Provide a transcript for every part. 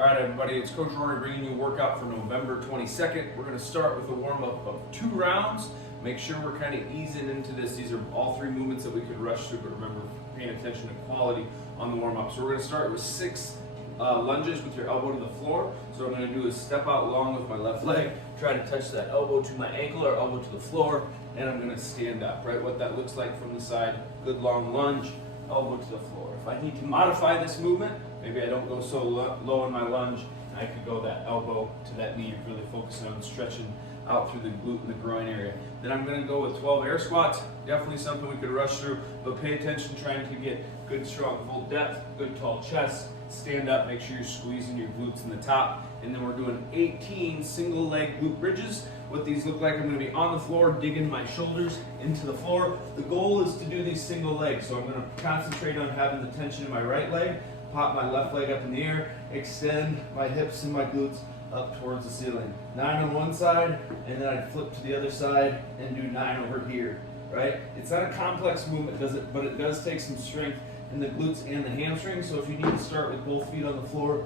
All right, everybody, it's Coach Rory bringing you a workout for November 22nd. We're going to start with a warm-up of 2 rounds. Make sure we're kind of easing into this. These are all 3 movements that we could rush through, but remember, paying attention to quality on the warm-up. So we're going to start with 6 lunges with your elbow to the floor. So what I'm going to do is step out long with my left leg, try to touch that elbow to my ankle or elbow to the floor, and I'm going to stand up, right? What that looks like from the side, good long lunge, elbow to the floor. If I need to modify this movement, maybe I don't go so low in my lunge, I could go that elbow to that knee, really focusing on stretching out through the glute and the groin area. Then I'm going to go with 12 air squats. Definitely something we could rush through, but pay attention trying to get good, strong, full depth, good tall chest. Stand up, make sure you're squeezing your glutes in the top. And then we're doing 18 single leg glute bridges. What these look like, I'm going to be on the floor, digging my shoulders into the floor. The goal is to do these single legs, so I'm going to concentrate on having the tension in my right leg, pop my left leg up in the air, extend my hips and my glutes up towards the ceiling. 9 on one side, and then I flip to the other side and do 9 over here, right? It's not a complex movement, but it does take some strength in the glutes and the hamstrings, so if you need to start with both feet on the floor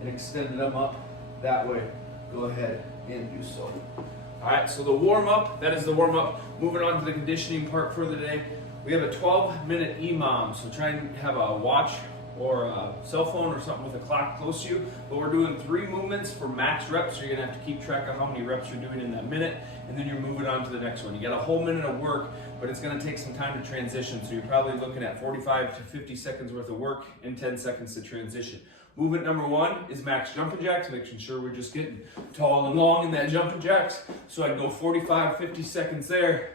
and extend them up that way, go ahead and do so. All right, so the warm-up, that is the warm-up. Moving on to the conditioning part for the day. We have a 12-minute EMOM, so try and have a watch or a cell phone or something with a clock close to you. But we're doing 3 movements for max reps, so you're gonna have to keep track of how many reps you're doing in that minute, and then you're moving on to the next one. You got a whole minute of work, but it's gonna take some time to transition, so you're probably looking at 45 to 50 seconds worth of work and 10 seconds to transition. Movement number 1 is max jumping jacks, making sure we're just getting tall and long in that jumping jacks. So I'd go 45, 50 seconds there.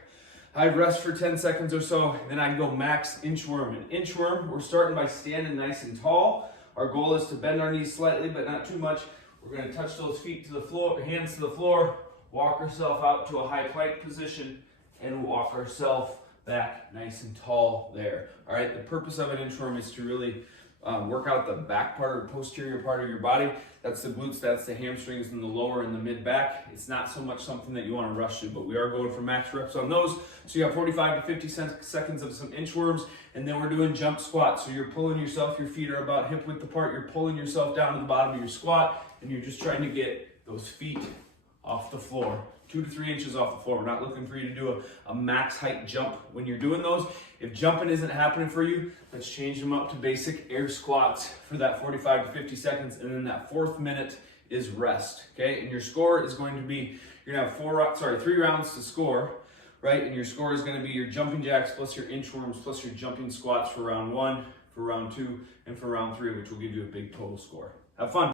I'd rest for 10 seconds or so, then I'd go max inchworm. And inchworm, we're starting by standing nice and tall. Our goal is to bend our knees slightly, but not too much. We're gonna touch those feet to the floor, hands to the floor, walk ourselves out to a high plank position, and walk ourselves back nice and tall there. All right, the purpose of an inchworm is to really work out the back part or posterior part of your body. That's the glutes, that's the hamstrings, and the lower and the mid back. It's not so much something that you want to rush to, but we are going for max reps on those. So you have 45 to 50 seconds of some inchworms, and then we're doing jump squats. So you're pulling yourself, your feet are about hip width apart, you're pulling yourself down to the bottom of your squat, and you're just trying to get those feet off the floor, 2 to 3 inches off the floor. We're not looking for you to do a max height jump when you're doing those. If jumping isn't happening for you, let's change them up to basic air squats for that 45 to 50 seconds, and then that 4th minute is rest, okay? And your score is going to be, you're gonna have 3 rounds to score, right? And your score is gonna be your jumping jacks plus your inchworms plus your jumping squats for round 1, for round 2, and for round 3, which will give you a big total score. Have fun.